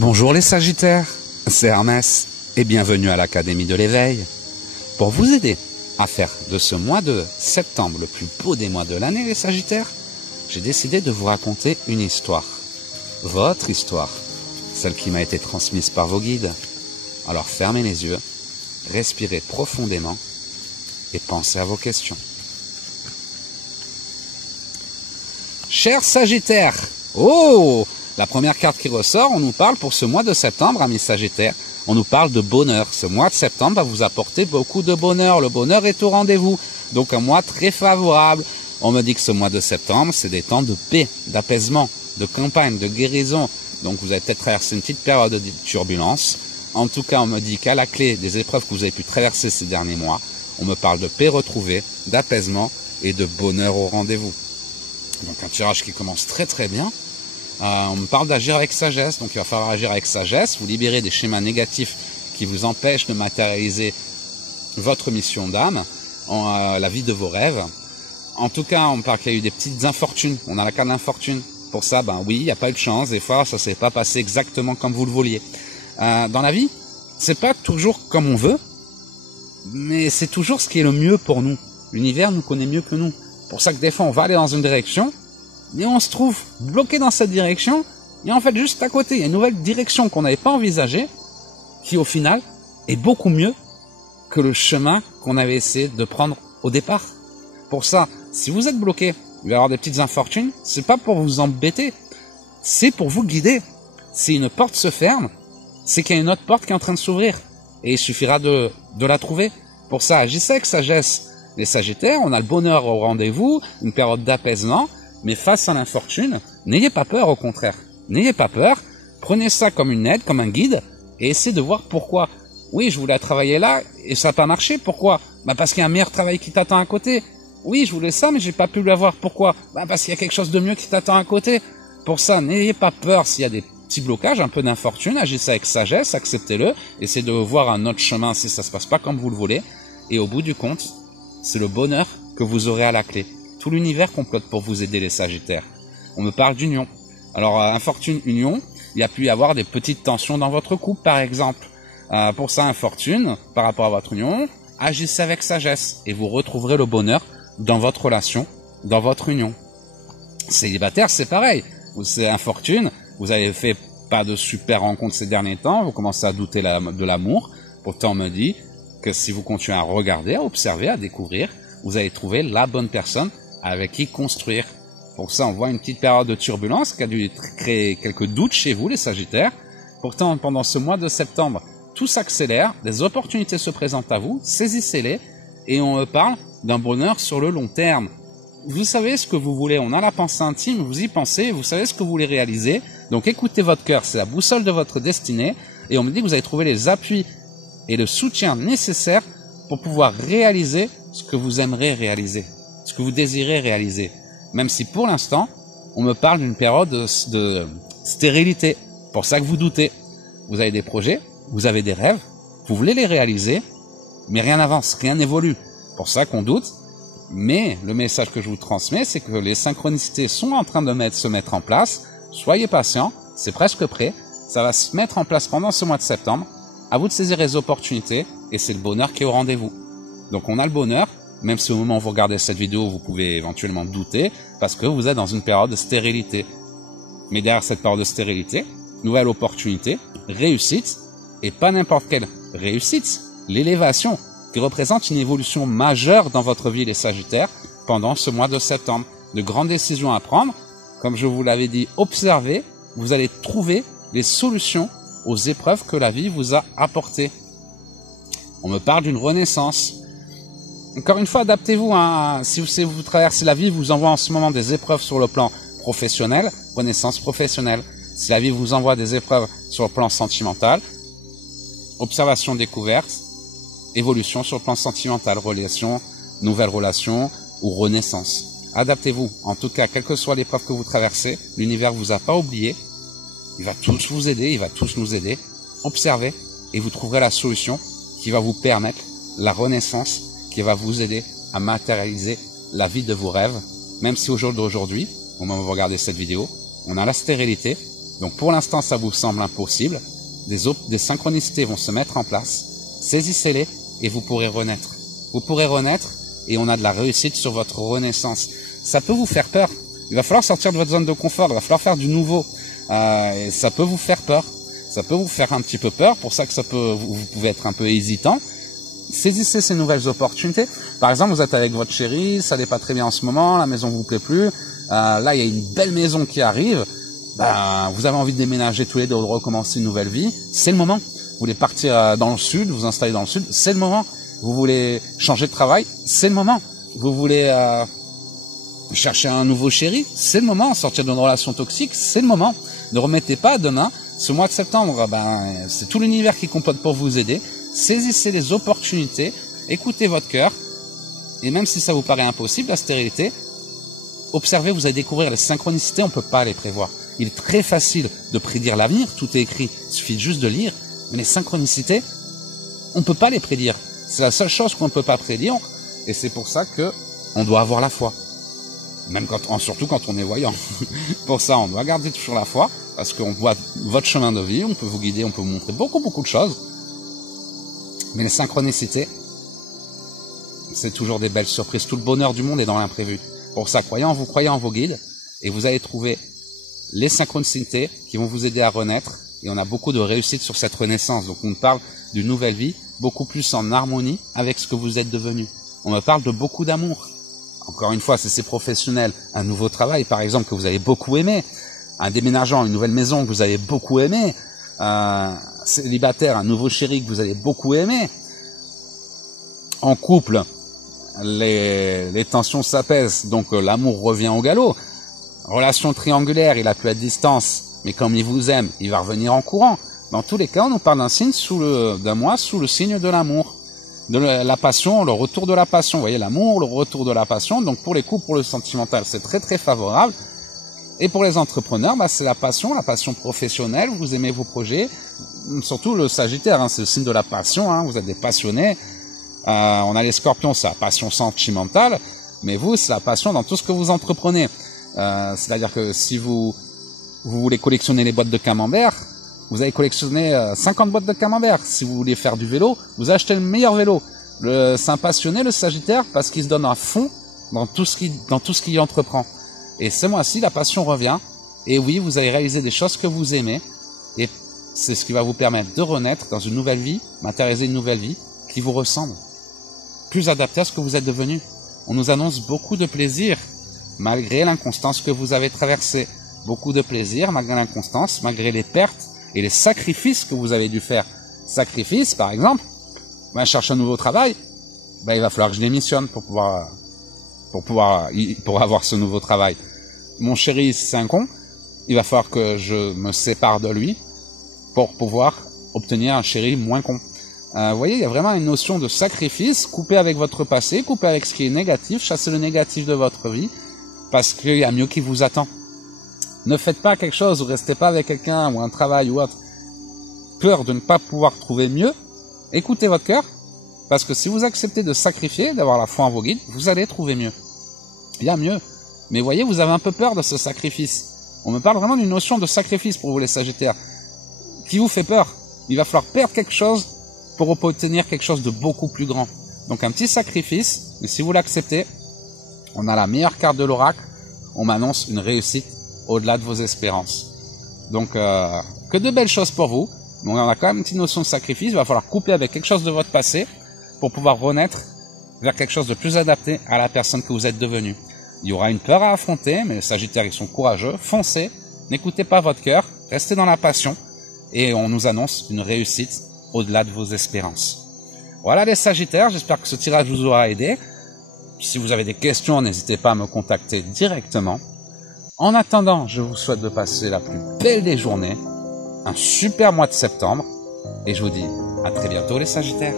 Bonjour les Sagittaires, c'est Hermès et bienvenue à l'Académie de l'éveil. Pour vous aider à faire de ce mois de septembre le plus beau des mois de l'année les Sagittaires, j'ai décidé de vous raconter une histoire. Votre histoire, celle qui m'a été transmise par vos guides. Alors fermez les yeux, respirez profondément et pensez à vos questions. Chers Sagittaires, oh, la première carte qui ressort, on nous parle pour ce mois de septembre, amis Sagittaires, on nous parle de bonheur. Ce mois de septembre va vous apporter beaucoup de bonheur. Le bonheur est au rendez-vous, donc un mois très favorable. On me dit que ce mois de septembre, c'est des temps de paix, d'apaisement, de campagne, de guérison. Donc vous avez peut-être traversé une petite période de turbulence. En tout cas, on me dit qu'à la clé des épreuves que vous avez pu traverser ces derniers mois, on me parle de paix retrouvée, d'apaisement et de bonheur au rendez-vous. Donc un tirage qui commence très très bien. On me parle d'agir avec sagesse, donc il va falloir agir avec sagesse, vous libérer des schémas négatifs qui vous empêchent de matérialiser votre mission d'âme, la vie de vos rêves. En tout cas, on me parle qu'il y a eu des petites infortunes, on a la carte d'infortune. Pour ça, ben oui, il n'y a pas eu de chance, des fois ça ne s'est pas passé exactement comme vous le vouliez. Dans la vie, c'est pas toujours comme on veut, mais c'est toujours ce qui est le mieux pour nous. L'univers nous connaît mieux que nous. Pour ça que des fois, on va aller dans une direction, et on se trouve bloqué dans cette direction, et en fait, juste à côté, il y a une nouvelle direction qu'on n'avait pas envisagée, qui au final est beaucoup mieux que le chemin qu'on avait essayé de prendre au départ. Pour ça, si vous êtes bloqué, il va y avoir des petites infortunes, c'est pas pour vous embêter, c'est pour vous guider. Si une porte se ferme, c'est qu'il y a une autre porte qui est en train de s'ouvrir, et il suffira de la trouver. Pour ça, agissez avec sagesse. Les Sagittaires, on a le bonheur au rendez-vous, une période d'apaisement, mais face à l'infortune, n'ayez pas peur, au contraire. N'ayez pas peur, prenez ça comme une aide, comme un guide, et essayez de voir pourquoi. Oui, je voulais travailler là, et ça n'a pas marché, pourquoi? Parce qu'il y a un meilleur travail qui t'attend à côté. Oui, je voulais ça, mais j'ai pas pu l'avoir, pourquoi? Parce qu'il y a quelque chose de mieux qui t'attend à côté. Pour ça, n'ayez pas peur s'il y a des petits blocages, un peu d'infortune, agissez avec sagesse, acceptez-le, essayez de voir un autre chemin si ça se passe pas comme vous le voulez, et au bout du compte, c'est le bonheur que vous aurez à la clé. Tout l'univers complote pour vous aider les Sagittaires. On me parle d'union. Alors, infortune, union, il y a pu y avoir des petites tensions dans votre couple, par exemple. Pour ça, infortune, par rapport à votre union, agissez avec sagesse et vous retrouverez le bonheur dans votre relation, dans votre union. Célibataire, c'est pareil. C'est infortune, vous avez fait pas de super rencontres ces derniers temps, vous commencez à douter de l'amour. Pourtant, on me dit que si vous continuez à regarder, à observer, à découvrir, vous allez trouver la bonne personne avec qui construire. Pour ça, on voit une petite période de turbulence qui a dû créer quelques doutes chez vous, les Sagittaires. Pourtant, pendant ce mois de septembre, tout s'accélère, des opportunités se présentent à vous, saisissez-les, et on parle d'un bonheur sur le long terme. Vous savez ce que vous voulez, on a la pensée intime, vous y pensez, vous savez ce que vous voulez réaliser, donc écoutez votre cœur, c'est la boussole de votre destinée, et on me dit que vous allez trouver les appuis et le soutien nécessaire pour pouvoir réaliser ce que vous aimeriez réaliser, ce que vous désirez réaliser. Même si pour l'instant, on me parle d'une période de stérilité. Pour ça que vous doutez. Vous avez des projets, vous avez des rêves, vous voulez les réaliser, mais rien n'avance, rien n'évolue. Pour ça qu'on doute. Mais le message que je vous transmets, c'est que les synchronicités sont en train de se mettre en place. Soyez patients, c'est presque prêt. Ça va se mettre en place pendant ce mois de septembre. À vous de saisir les opportunités et c'est le bonheur qui est au rendez-vous. Donc on a le bonheur, même si au moment où vous regardez cette vidéo, vous pouvez éventuellement douter parce que vous êtes dans une période de stérilité. Mais derrière cette période de stérilité, nouvelle opportunité, réussite, et pas n'importe quelle réussite, l'élévation qui représente une évolution majeure dans votre vie les Sagittaires pendant ce mois de septembre. De grandes décisions à prendre, comme je vous l'avais dit, observez, vous allez trouver les solutions aux épreuves que la vie vous a apportées. On me parle d'une renaissance. Encore une fois, adaptez-vous. Si vous traversez la vie, vous envoie en ce moment des épreuves sur le plan professionnel, renaissance professionnelle. Si la vie vous envoie des épreuves sur le plan sentimental, observation découverte, évolution sur le plan sentimental, relation, nouvelle relation ou renaissance. Adaptez-vous. En tout cas, quelle que soit l'épreuve que vous traversez, l'univers vous a pas oublié. Il va tous vous aider, il va tous nous aider. Observez et vous trouverez la solution qui va vous permettre la renaissance, qui va vous aider à matérialiser la vie de vos rêves. Même si au jour d'aujourd'hui, au moment où vous regardez cette vidéo, on a la stérilité, Donc pour l'instant, ça vous semble impossible. Des synchronicités vont se mettre en place. Saisissez-les et vous pourrez renaître. Vous pourrez renaître et on a de la réussite sur votre renaissance. Ça peut vous faire peur. Il va falloir sortir de votre zone de confort. Il va falloir faire du nouveau. Et ça peut vous faire peur. Ça peut vous faire un petit peu peur. Pour ça que vous pouvez être un peu hésitant. Saisissez ces nouvelles opportunités. Par exemple, vous êtes avec votre chérie, ça n'est pas très bien en ce moment, la maison vous plaît plus. Là, il y a une belle maison qui arrive. Vous avez envie de déménager tous les deux, de recommencer une nouvelle vie. C'est le moment. Vous voulez partir dans le sud, vous installer dans le sud, c'est le moment. Vous voulez changer de travail, c'est le moment. Vous voulez chercher un nouveau chéri, c'est le moment. Sortir d'une relation toxique, c'est le moment. Ne remettez pas demain. Ce mois de septembre, c'est tout l'univers qui complote pour vous aider. Saisissez les opportunités, écoutez votre cœur. Et même si ça vous paraît impossible, la stérilité, observez, vous allez découvrir les synchronicités, on ne peut pas les prévoir. Il est très facile de prédire l'avenir, tout est écrit, il suffit juste de lire. Mais les synchronicités, on ne peut pas les prédire. C'est la seule chose qu'on ne peut pas prédire. Et c'est pour ça que on doit avoir la foi. Même surtout quand on est voyant. Pour ça, on doit garder toujours la foi, parce qu'on voit votre chemin de vie, on peut vous guider, on peut vous montrer beaucoup de choses. Mais les synchronicités, c'est toujours des belles surprises. Tout le bonheur du monde est dans l'imprévu. Pour ça, croyez en vos guides, et vous allez trouver les synchronicités qui vont vous aider à renaître. Et on a beaucoup de réussite sur cette renaissance. Donc on parle d'une nouvelle vie, beaucoup plus en harmonie avec ce que vous êtes devenu. On me parle de beaucoup d'amour. Encore une fois, c'est professionnel. Un nouveau travail, par exemple, que vous avez beaucoup aimé. Un déménagement, une nouvelle maison que vous avez beaucoup aimé. Célibataire, un nouveau chéri que vous avez beaucoup aimé. En couple, les tensions s'apaisent, donc l'amour revient au galop. Relation triangulaire, il a pu être distance, mais comme il vous aime, il va revenir en courant. Dans tous les cas, on nous parle d'un signe d'un mois sous le signe de l'amour, de la passion, le retour de la passion. Vous voyez, l'amour, le retour de la passion. Donc pour les couples, pour le sentimental, c'est très très favorable. Et pour les entrepreneurs, c'est la passion professionnelle. Vous aimez vos projets, surtout le Sagittaire, c'est le signe de la passion. Vous êtes des passionnés. On a les Scorpions, c'est la passion sentimentale, mais vous, c'est la passion dans tout ce que vous entreprenez. C'est-à-dire que si vous voulez collectionner les boîtes de camembert, vous allez collectionner 50 boîtes de camembert. Si vous voulez faire du vélo, vous achetez le meilleur vélo. C'est un passionné, le Sagittaire, parce qu'il se donne à fond dans tout ce qu'il entreprend. Et ce mois-ci, la passion revient. Et oui, vous allez réaliser des choses que vous aimez. Et c'est ce qui va vous permettre de renaître dans une nouvelle vie, matérialiser une nouvelle vie qui vous ressemble, plus adapté à ce que vous êtes devenu. On nous annonce beaucoup de plaisir, malgré l'inconstance que vous avez traversée. Beaucoup de plaisir, malgré l'inconstance, malgré les pertes et les sacrifices que vous avez dû faire. Sacrifices, par exemple, je cherche un nouveau travail, il va falloir que je démissionne pour avoir ce nouveau travail. Mon chéri, c'est un con, il va falloir que je me sépare de lui pour pouvoir obtenir un chéri moins con. Vous voyez, il y a vraiment une notion de sacrifice, couper avec votre passé, couper avec ce qui est négatif, chasser le négatif de votre vie, parce qu'il y a mieux qui vous attend. Ne faites pas quelque chose ou restez pas avec quelqu'un ou un travail ou autre, peur de ne pas pouvoir trouver mieux. Écoutez votre cœur, parce que si vous acceptez de sacrifier, d'avoir la foi en vos guides, vous allez trouver mieux. Il y a mieux. Mais voyez, vous avez un peu peur de ce sacrifice. On me parle vraiment d'une notion de sacrifice pour vous les Sagittaires, qui vous fait peur. Il va falloir perdre quelque chose pour obtenir quelque chose de beaucoup plus grand. Donc un petit sacrifice, mais si vous l'acceptez, on a la meilleure carte de l'oracle, on m'annonce une réussite au-delà de vos espérances. Donc que de belles choses pour vous, mais on a quand même une petite notion de sacrifice, il va falloir couper avec quelque chose de votre passé pour pouvoir renaître vers quelque chose de plus adapté à la personne que vous êtes devenu. Il y aura une peur à affronter, mais les Sagittaires, ils sont courageux, foncez, n'écoutez pas votre cœur, restez dans la passion, et on nous annonce une réussite au-delà de vos espérances. Voilà les Sagittaires, j'espère que ce tirage vous aura aidé. Si vous avez des questions, n'hésitez pas à me contacter directement. En attendant, je vous souhaite de passer la plus belle des journées, un super mois de septembre, et je vous dis à très bientôt les Sagittaires.